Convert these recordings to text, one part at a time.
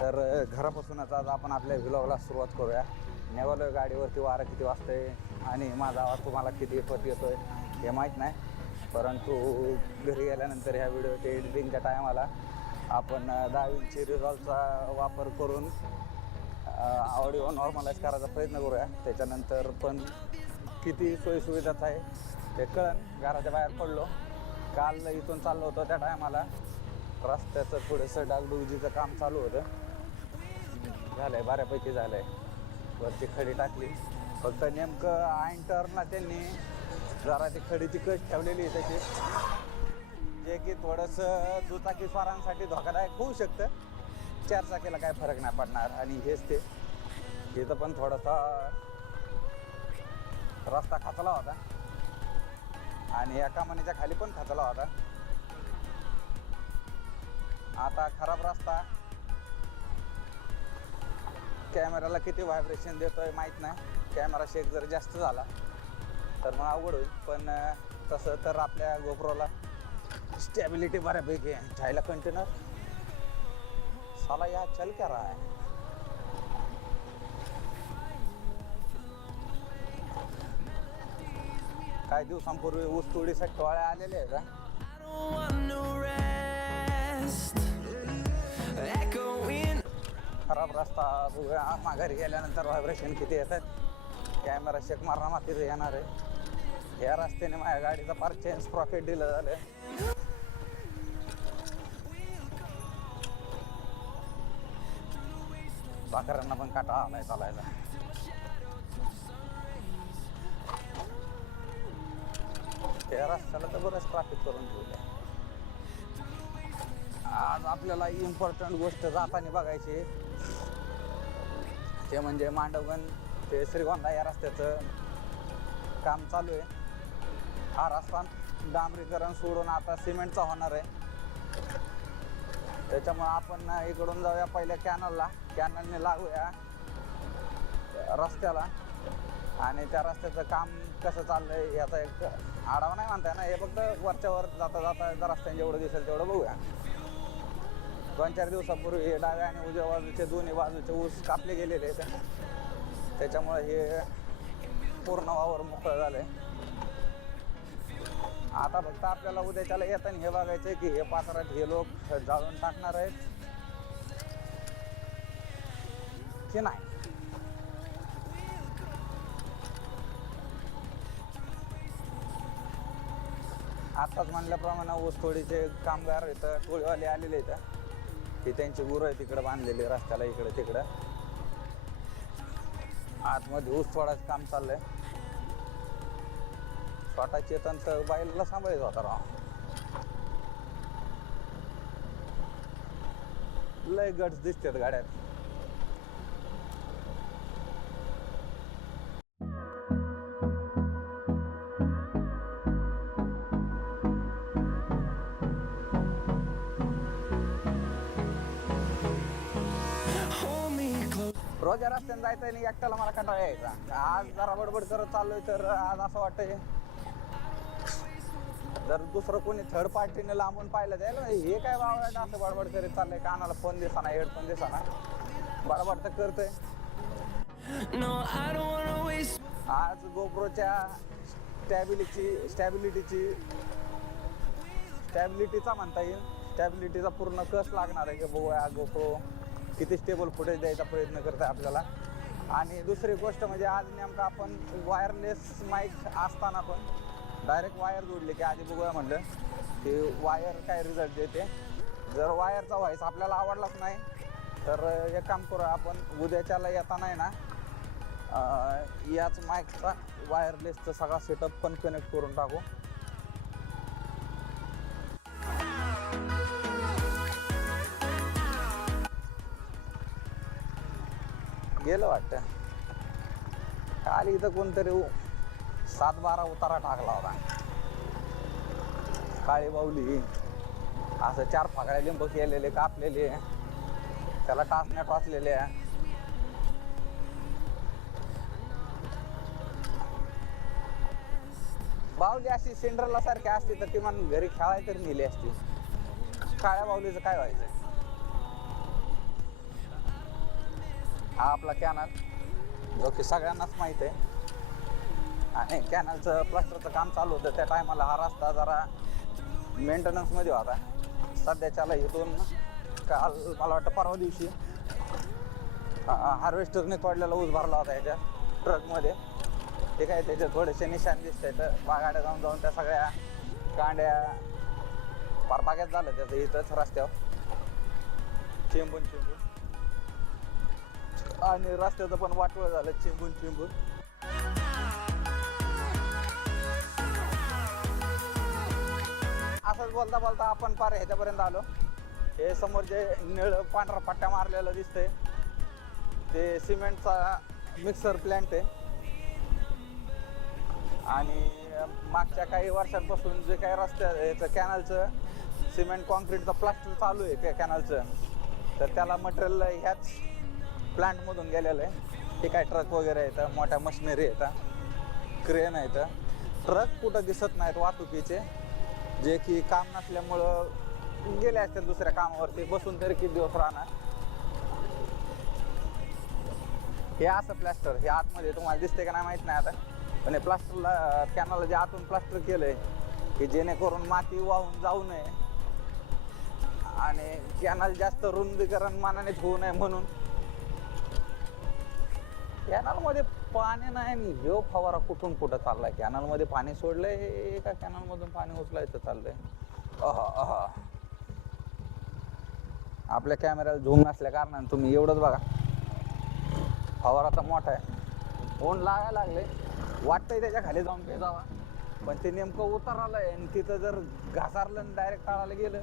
तर घरापासूनच आज आपण आपल्या व्हिलॉगला सुरुवात करूया. नेवालो गाडीवरती वारा किती वाजतंय आणि माझा आवाज तुम्हाला किती पत येतोय हे माहीत नाही. परंतु घरी गेल्यानंतर ह्या व्हिडिओच्या एडिटिंगच्या टायमाला आपण अ, दहा इंची रिझॉल्वचा वापर करून ऑडिओ नॉर्मलाईज करायचा प्रयत्न करूया. त्याच्यानंतर पण किती सोयीसुविधाच आहे ते कळन. घराच्या बाहेर पडलो. काल इथून चाललो होतो त्या टायमाला रस्त्याचं थोडंसं डागडुजीचं काम चालू होतं. झालं आहे बऱ्यापैकी झालं आहे वरती खडी टाकली. फक्त नेमकं आईन टर्नला त्यांनी जरा ती खडीची कच ठेवलेली आहे त्याची. जे की थोडंसं दुचाकी स्वारांसाठी धोकादायक होऊ शकतं. चार चाकीला काय फरक नाही पडणार आणि हेच ते. इथं पण थोडासा रस्ता खचला होता. आणि एका मनीच्या खाली पण खचला होता. आता खराब रस्ता. कॅमेराला किती व्हायब्रेशन आहे माहीत नाही. कॅमेरा शेक जर जास्त झाला तर मग अवघड होईल. पण तसं तर आपल्या गोप्रोला स्टॅबिलिटी बऱ्यापैकी आहे. छायला कंटेनर साला या चल क्या रहा है? काही दिवसांपूर्वी ऊस तोडीसाठी टोळ्या आलेले आहे का? खराब बघूया. माघारी गेल्यानंतर व्हायब्रेशन किती येतात कॅमेरा शेक मारणा मातीचं येणार आहे. या रस्त्याने माझ्या गाडीचा फार चेंज प्रॉफिट दिलं झालं पाखरांना पण काटा आलाय चालायचा त्या रस्त्याला तर बरंच ट्रॅफिक करून ठेवलं आज आपल्याला इम्पॉर्टंट गोष्ट जाताना बघायची ते म्हणजे मांडवगण ते श्रीगोंदा या रस्त्याचं काम चालू आहे. हा रस्ता डांबरीकरण सोडून आता सिमेंटचा होणार आहे. त्याच्यामुळे आपण इकडून जाऊया पहिल्या कॅनलला. कॅनलने लागूया रस्त्याला. आणि त्या रस्त्याचं काम कसं चाललंय याचा एक आढावा नाही म्हणताय ना हे फक्त वरच्यावर जाता जाता त्या रस्त्याने जेवढं दिसेल तेवढं बघूया. दोन चार दिवसापूर्वी हे डाव्या आणि उजव्या बाजूचे दोन्ही बाजूचे ऊस कापले गेलेले आहेत. त्याच्यामुळे हे पूर्ण वावर मोकळं झालंय. आता फक्त आपल्याला उद्याच्याला येताना हे बघायचं की हे पात्रात हे लोक जाळून टाकणार आहेत की नाही? आत्ताच म्हणल्याप्रमाणे ऊस थोडीचे कामगार इथं टोळीवाले आलेले इथं. ते त्यांची गुरं आहे तिकडं बांधलेली रस्त्याला इकडं तिकडं. आतमध्ये ऊस तोडायचं काम चाललंय. स्वतः चेतन तर बाईला सांभाळायचं होता राव. लय गट्स दिसतात गाड्यात. रोज या रस्त्याने जायचं आणि एकट्याला मला कंटाळा यायचा. आज जरा बडबड करत चाललोय तर आज असं वाटतंय जर दुसरं कोणी थर्ड पार्टीने लांबून पाहिलं जाईल हे काय बावळाट असं बडबड करीत चाललंय? कानाला फोन दिसाना हेडफोन दिसाना. बडबड तर करतोय. आज गोप्रोच्या स्टॅबिलिटी स्टॅबिलिटीची स्टॅबिलिटीचा म्हणता येईल. स्टॅबिलिटीचा पूर्ण कस लागणार आहे की बघूया गोप्रो किती स्टेबल फुटेज द्यायचा प्रयत्न करत आहे आपल्याला. आणि दुसरी गोष्ट म्हणजे आज नेमकं आपण वायरलेस माईक असताना पण डायरेक्ट वायर जोडली की आधी बघूया म्हणलं की वायर काय रिझल्ट देते. जर वायरचा व्हायस आपल्याला आवडलाच नाही तर एक काम करूया आपण उद्याच्याला येता नाही ना याच माईकचा वायरलेसचा सगळा सेटअप पण कनेक्ट करून टाकू. गेलं वाटतं. काल इथं कोणतरी सात बारा उतारा टाकला होता. काळी बावली असं चार फाकड्या लिंब केलेले कापलेले. त्याला टाचण्या टोचलेले बावली अशी सिंड्रला सारखी असती तर ती मन घरी खेळाय तरी नेली असती. काळ्या बावलीचं काय व्हायचं? हा आपला कॅनल जो की सगळ्यांनाच माहीत आहे. आणि कॅनलचं प्लास्टरचं काम चालू होतं त्या टायमाला हा रस्ता जरा मेंटेनन्समध्ये होता. सध्याच्याला इथून काल मला वाटतं परवा दिवशी हार्वेस्टरने तोडलेला ऊस भरला होता याच्या ट्रकमध्ये ते काय त्याचे थोडेसे निशाण दिसत आहेत बागाड्या जाऊन जाऊन त्या सगळ्या कांड्या फार बागेत झालं त्याचं इथंच रस्त्यावर. चिंबून चिंबून. आणि रस्त्याचं पण वाटवळ झालं चिंबून चिंबून. असंच बोलता बोलता आपण पार ह्याच्यापर्यंत आलो. हे समोर जे निळ पांढरा पट्ट्या मारलेलं दिसतंय ते सिमेंटचा मिक्सर प्लॅन्ट आहे. आणि मागच्या काही वर्षांपासून जे काही रस्त्या याचं कॅनलचं सिमेंट कॉन्क्रीटचं प्लास्टर चालू आहे त्या कॅनलचं तर त्याला मटेरियल ह्याच प्लांटमधून गेलेलं आहे. ते काय ट्रक वगैरे येतं मोठ्या मशिनरी येतं क्रेन येतं ट्रक कुठं दिसत नाहीत वाहतुकीचे. जे की काम नसल्यामुळं गेले असतील दुसऱ्या कामावरती. बसून तरी किती दिवस राहणार? हे असं प्लास्टर हे आतमध्ये तुम्हाला दिसते का नाही माहीत नाही आता. पण हे प्लास्टरला कॅनला जे आतून प्लास्टर केलंय की जेणेकरून माती वाहून जाऊ नये. आणि कॅनल जास्त रुंदीकरण मानानेच होऊ नये म्हणून. कॅनलमध्ये पाणी नाही आणि ह्यो फवारा कुठून कुठं चाललाय? कॅनलमध्ये पाणी सोडलंय का कॅनलमधून पाणी उचलायचं चाललंय? अहा अहा. आपल्या कॅमेऱ्याला झूम नसल्या कारणाने तुम्ही एवढंच बघा. फवारा तर मोठा आहे. ऊन लागायला लागले वाटतंय त्याच्याखाली जाऊन भेजावा पण ते नेमकं उतरालंय आणि तिथं जर घासारलं डायरेक्ट काढायला गेलं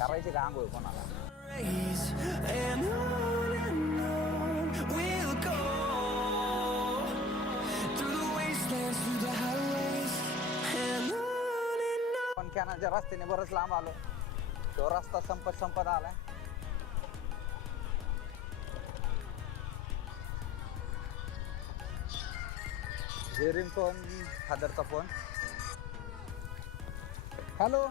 करायची का आंघोळ कोणाला पण कॅनाच्या रस्त्याने बरंच लांब आलो तो रस्ता संपत संपत आलाय रिंगटोन फादरचा फोन हॅलो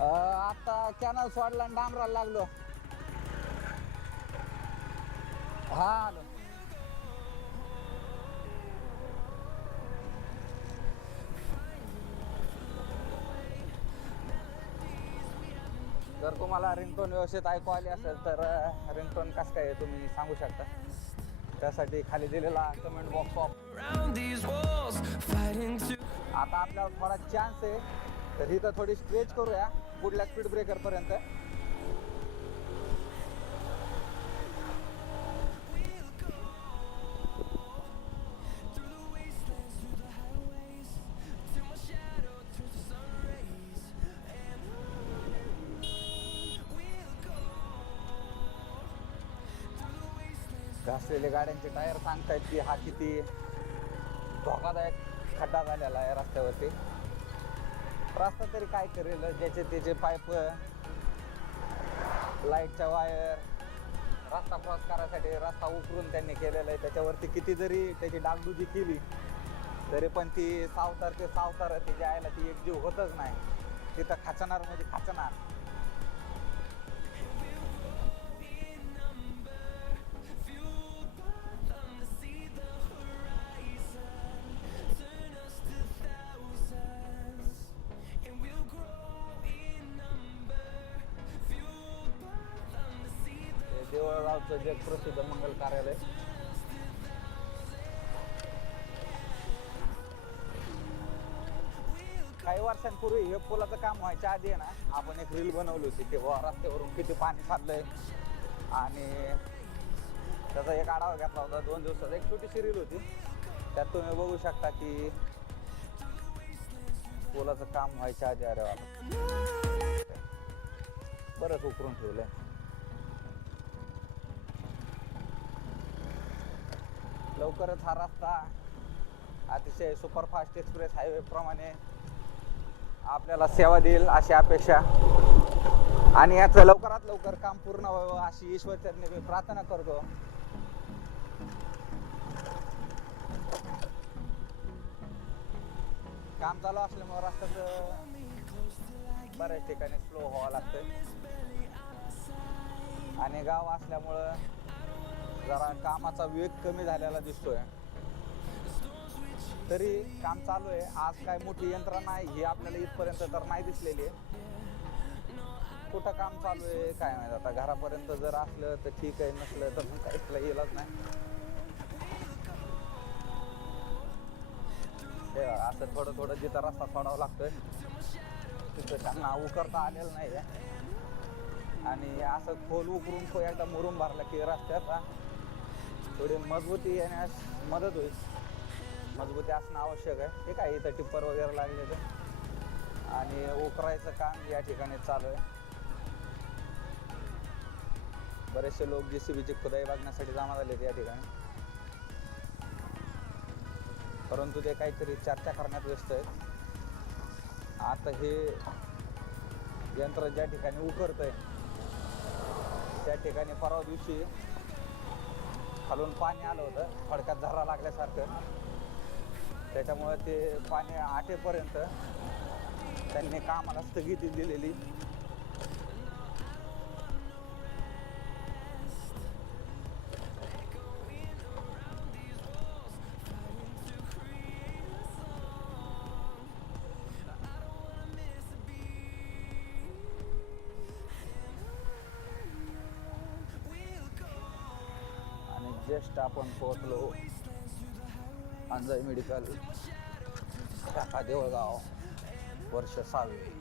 आता कॅनल सोडला आणि डांबराला लागलो. हा आलो. जर तुम्हाला रिंगटोन व्यवस्थित ऐकू आली असेल तर रिंगटोन कसं काय तुम्ही सांगू शकता. त्यासाठी खाली दिलेला कमेंट बॉक्स आता आपल्याला थोडा चान्स आहे. तर ही तर थोडी स्ट्रेच करूया. गुड लॅक स्पीड ब्रेकर पर्यंत. असलेले गाड्यांचे टायर सांगतायत की हा किती धोकादायक खड्डा झालेला आहे रस्त्यावरती. रस्ता तरी काय करेल ज्याचे त्याचे पाईप लाईटच्या वायर रस्ता क्रॉस करायसाठी रस्ता उकरून त्यांनी केलेला आहे. त्याच्यावरती किती जरी त्याची डागडुजी केली तरी पण ती सावतार ते सावतार ती जायला ती एक जीव होतच नाही. तिथं खाचणार म्हणजे खाचणार. गावचं देवळगावचं जग प्रसिद्ध मंगल कार्यालय. काही वर्षांपूर्वी हे पुलाचं काम व्हायच्या आधी आहे ना आपण एक रील बनवली होती की वा रस्त्यावरून किती पाणी चाललंय आणि त्याचा एक आढावा घेतला होता दोन दिवसाचा. एक छोटीशी रील होती. त्यात तुम्ही बघू शकता की पुलाचं काम व्हायच्या आधी अरे वा बरंच उकरून ठेवलंय. लवकरच हा रस्ता अतिशय सुपरफास्ट एक्सप्रेस हायवेप्रमाणे आपल्याला सेवा देईल अशी अपेक्षा. आणि याचं लवकरात लवकर काम पूर्ण व्हावं अशी ईश्वरचरणी मी प्रार्थना करतो. काम चालू असल्यामुळे रस्त्याचं बऱ्याच ठिकाणी स्लो व्हावं लागतं आणि गाव असल्यामुळं जरा कामाचा वेग कमी झालेला दिसतोय. तरी काम चालू आहे. आज काय मोठी यंत्रणा आहे ही आपल्याला इथपर्यंत तर नाही दिसलेली आहे. कुठं काम चालू आहे काय माहिती आता. घरापर्यंत जर असलं तर ठीक आहे नसलं तर मग काही येलाच नाही. असं थोडं थोडं जिथं रस्ता सोडावा लागतोय तिथं त्यांना उकरता आलेलं नाही आहे आणि असं खोल उकरून तो एकदा मुरून भरला की रस्त्याचा थोडी मजबूती येण्यास मदत होईल. मजबूती असणं आवश्यक आहे. हे काय इथं टिप्पर वगैरे लागले तर. आणि उकरायचं काम या ठिकाणी चालू आहे. बरेचसे लोक जे सी बीची खुदाई बघण्यासाठी जमा झाले या ठिकाणी. परंतु ते काहीतरी चर्चा करण्यात व्यस्त आहेत. आता हे यंत्र ज्या ठिकाणी उकरत आहे त्या ठिकाणी परवा दिवशी खालून पाणी आलं होतं. फडक्यात झरा लागल्यासारखं. त्याच्यामुळे ते पाणी आठेपर्यंत त्यांनी कामाला स्थगिती दिलेली. जस्ट आपण पोहोचलो. अंजय मेडिकल. शाखा देवळगाव. वर्ष सहावे